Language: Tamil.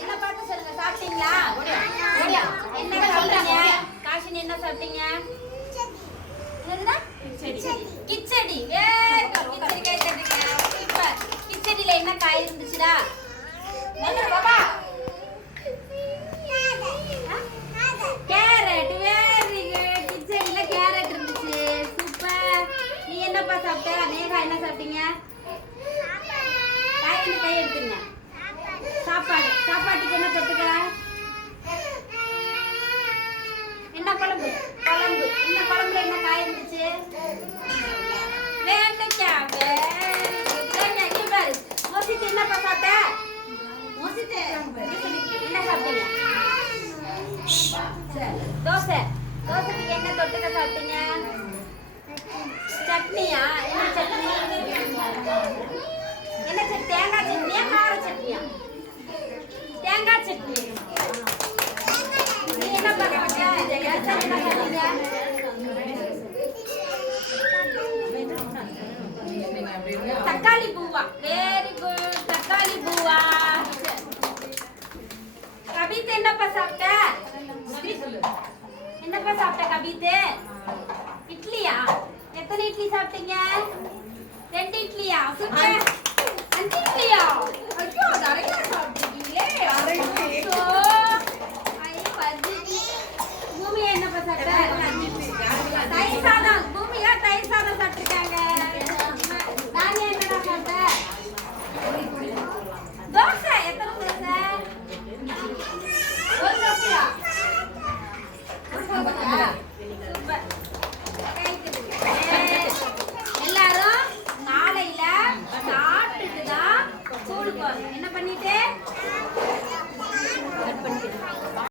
என்ன பார்த்து சொல்லுங்க, சாப்பிட்டீங்களா? என்ன சாப்பிட்டீங்க? காஷினி என்ன சாப்பிட்டீங்க? கிச்சடி. கிச்சடி கை தட்டுங்க. சூப்பர். கிச்சடில என்ன காய் இருந்துச்சுடா? பாபா கேரட். Very good. கிச்சடில கேரட் இருந்துச்சு. சூப்பர். நீ என்னப்பா சாப்பிட்ட? நேகா என்ன சாப்பிட்டீங்க? கை எடுத்துங்க. சாப்பாடு. சாப்பாட்டுக்கு என்ன தொட்டுக்க? என்ன குழம்பு? என்ன குழம்புல என்ன காய் இருந்துச்சு? வெண்டைக்காய். Very good. மோசித்து என்னப்பா சாப்பிட்ட? மோசித்து என்ன சாப்பிட்டீங்க? தோசை. தோசைக்கு என்ன தொட்டுக்க சாப்பிட்டீங்க? சட்னியா? என்ன சட்னி? என்ன சட்னி? தேங்காய் சட்னியா கார சட்னியா? தேங்காய் சட்னி. நீ என்ன பண்ணுவீங்க? என்ன பண்ணுவீங்க? தக்காளி பூவா. Very good. தக்காளி பூவா. கபீத் என்னப்பா சாப்பிட்ட? என்னப்பா சாப்பிட்ட கபீத்? இட்லியா? எத்தனை இட்லி சாப்பிட்டீங்க? 2 இட்லியா? சூப்பர். 5 இட்லியா? ஐயோ, அது